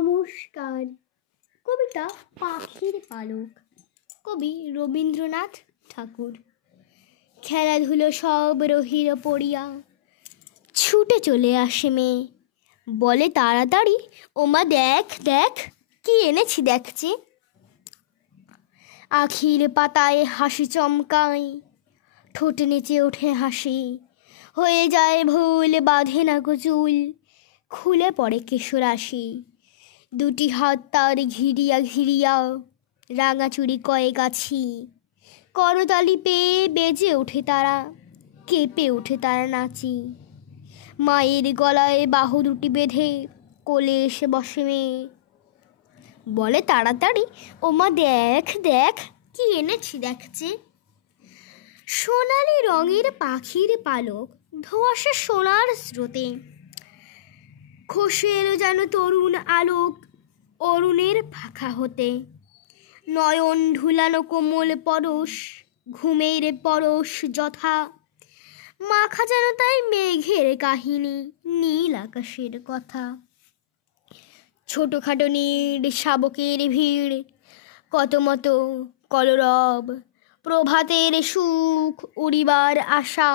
নমস্কার। কবিতা পাখির পালক, কবি রবীন্দ্রনাথ ঠাকুর। খেলাধুলো সব রহিল পড়িয়া, ছুটে চলে আসে মেয়ে, বলে তাড়াতাড়ি ওমা দেখ দেখ কি এনেছি দেখছি। আখির পাতায় হাসি চমকায়, ঠোঁটে নেচে ওঠে হাসি, হয়ে যায় ভুল বাঁধে না গো চুল, খুলে পড়ে কেশরাশি। দুটি হাত তার ঘিরিয়া ঘিরিয়া, রাঙা চুড়ি কয়েক আছি, করতালি পেয়ে বেজে ওঠে তারা, কেঁপে ওঠে তারা নাচি। মায়ের গলায় বাহু দুটি বেঁধে কোলে এসে বসে মেয়ে, বলে তাড়াতাড়ি ওমা দেখ দেখ কি এনেছি দেখছি। সোনালি রঙের পাখির পালক ধোঁয়াশে সোনার স্রোতে, খসে এলো যেন তরুণ আলোক অরুণের ফাঁকা হতে। নয়ন ঢুলানো কোমল পরশ, ঘুমের পরশ যথা, মাখা যেন তাই মেঘের কাহিনী, নীল আকাশের কথা। ছোটখাটো নীড় শাবকের ভিড়, কত মতো কলরব, প্রভাতের সুখ উড়িবার আশা,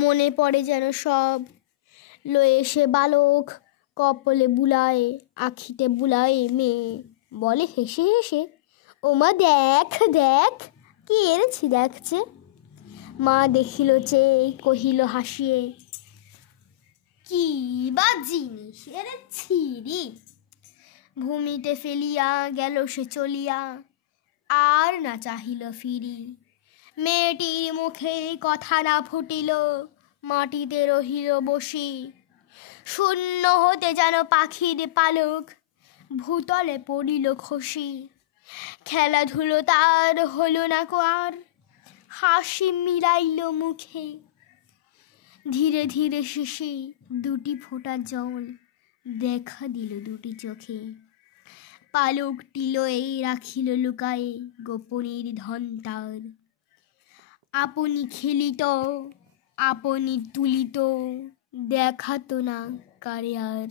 মনে পড়ে যেন সব। লয়ে সে বালক কপলে বুলায়, আখিতে বুলায় মেয়ে, বলে হেসে হেসে ওমা দেখ দেখ কি এনেছি দেখছে। মা দেখিল চেয়ে কহিল হাসিয়ে, কি বা জিনিস এনেছি রে। ভূমিতে ফেলিয়া গেল সে চলিয়া, আর না চাহিল ফিরি। মেয়েটির মুখে কথা না ফুটিল, মাটিতে রহিল বসি। শূন্য হতে যেন পাখির পালক, ভূতলে পড়িল খসি। খেলাধুলো তার হলো না কো আর, হাসি মিলাইল মুখে। ধীরে ধীরে শেষে দুটি ফোঁটা জল দেখা দিল দুটি চোখে। পালকটি লয়ে রাখিল লুকায়ে গোপনের ধন তার। আপনি খেলিত আপনি তুলিত, দেখাতো না কারে আর।